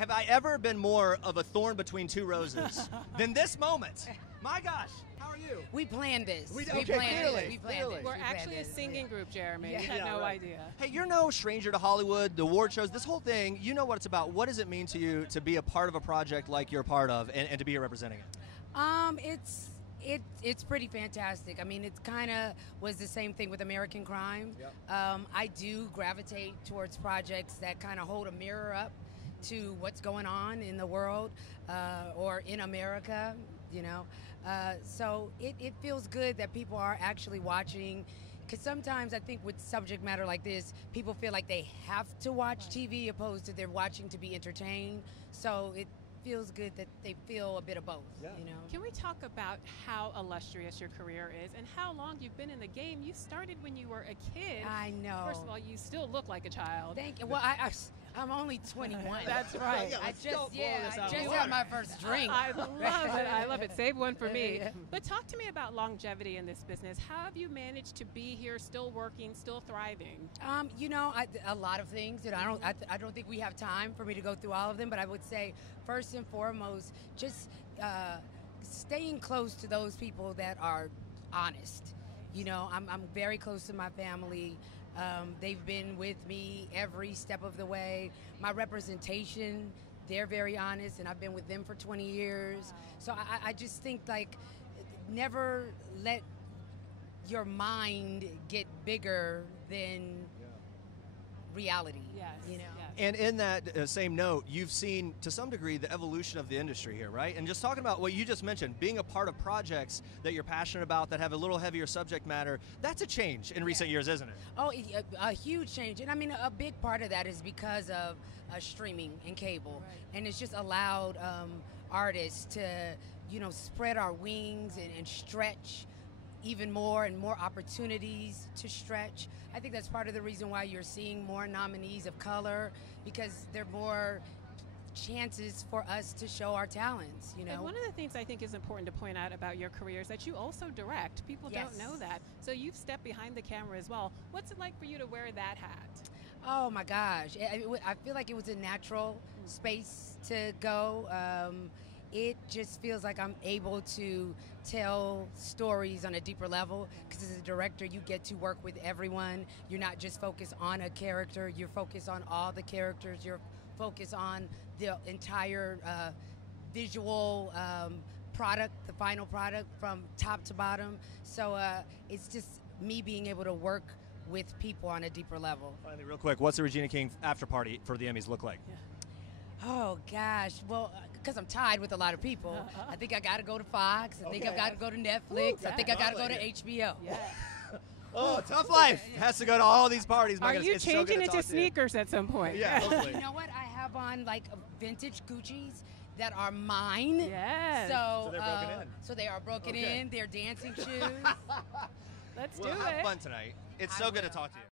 have I ever been more of a thorn between two roses than this moment? My gosh, how are you? We planned this. We planned clearly, it. We planned clearly. it. We're We planned actually a it. singing group, Jeremy. Yeah. You had no idea. Hey, you're no stranger to Hollywood, the award shows, this whole thing. You know what it's about. What does it mean to you to be a part of a project like you're a part of and to be here representing it? It's pretty fantastic. I mean, it kind of was the same thing with American Crime. Yep. I do gravitate towards projects that kind of hold a mirror up to what's going on in the world or in America, you know. So it feels good that people are actually watching, because sometimes I think with subject matter like this, people feel like they have to watch TV opposed to they're watching to be entertained. So it feels good that they feel a bit of both, you know. Can we talk about how illustrious your career is and how long you've been in the game? You started when you were a kid. I know. First of all, you still look like a child. Thank you. Well, I'm only 21. That's right. I just had my first drink. I love it. I love it. Save one for me. But talk to me about longevity in this business. How have you managed to be here, still working, still thriving? You know, a lot of things. You know, I don't think we have time for me to go through all of them. But I would say, first and foremost, just staying close to those people that are honest. You know, I'm very close to my family. They've been with me every step of the way. My representation, they're very honest, and I've been with them for 20 years. So I just think, like, never let your mind get bigger than reality. Yes. You know. Yes. And in that same note, you've seen, to some degree, the evolution of the industry here, right? And just talking about what you just mentioned, being a part of projects that you're passionate about that have a little heavier subject matter, that's a change in recent years, isn't it? Oh, a huge change. And I mean, a big part of that is because of streaming and cable. Right. And it's just allowed artists to, you know, spread our wings and stretch even more, and more opportunities to stretch. I think that's part of the reason why you're seeing more nominees of color, because there are more chances for us to show our talents, you know. And one of the things I think is important to point out about your career is that you also direct. People Yes. don't know that. So you've stepped behind the camera as well. What's it like for you to wear that hat? Oh my gosh, I feel like it was a natural space to go. It just feels like I'm able to tell stories on a deeper level, because as a director you get to work with everyone. You're not just focused on a character, you're focused on all the characters, you're focused on the entire visual product, the final product from top to bottom. So it's just me being able to work with people on a deeper level. Finally, real quick, what's the Regina King after party for the Emmys look like? Oh gosh, well, because I'm tied with a lot of people. I think I got to go to Fox. I think I got to go to Netflix. I think I got to go to HBO. Yeah. Oh, tough life. Has to go to all these parties. Are you changing into sneakers at some point? Yeah, hopefully. You know what? I have on like vintage Gucci's that are mine. Yes. So they're broken in. So they are broken in. They're dancing shoes. Let's Well, do have it. fun tonight. It's I so good to will. talk to you.